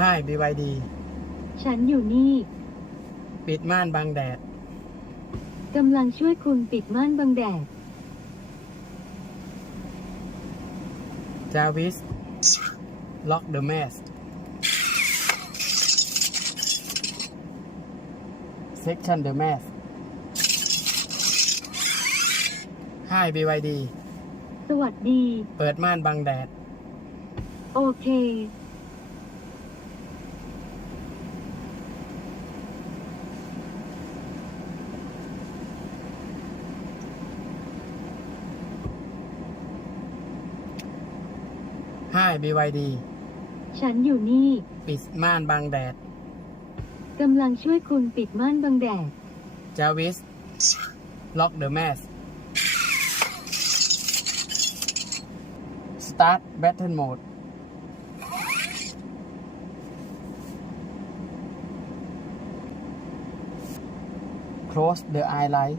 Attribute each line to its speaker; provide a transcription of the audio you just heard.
Speaker 1: Hi BYD
Speaker 2: ฉันอยู่นี่
Speaker 1: ปิดม่านบังแดด
Speaker 2: กำลังช่วยคุณปิดม่านบังแดด
Speaker 1: Jarvis Lock the mask Section the mask Hi BYD
Speaker 2: สวัสดี
Speaker 1: เปิดม่านบังแดด
Speaker 2: โอเค
Speaker 1: Hi BYD
Speaker 2: ฉันอยู่นี่
Speaker 1: ปิดม่านบังแดด
Speaker 2: กำลังช่วยคุณปิดม่านบังแดด
Speaker 1: Jarvis Lock the mask Start battle mode Close the eye light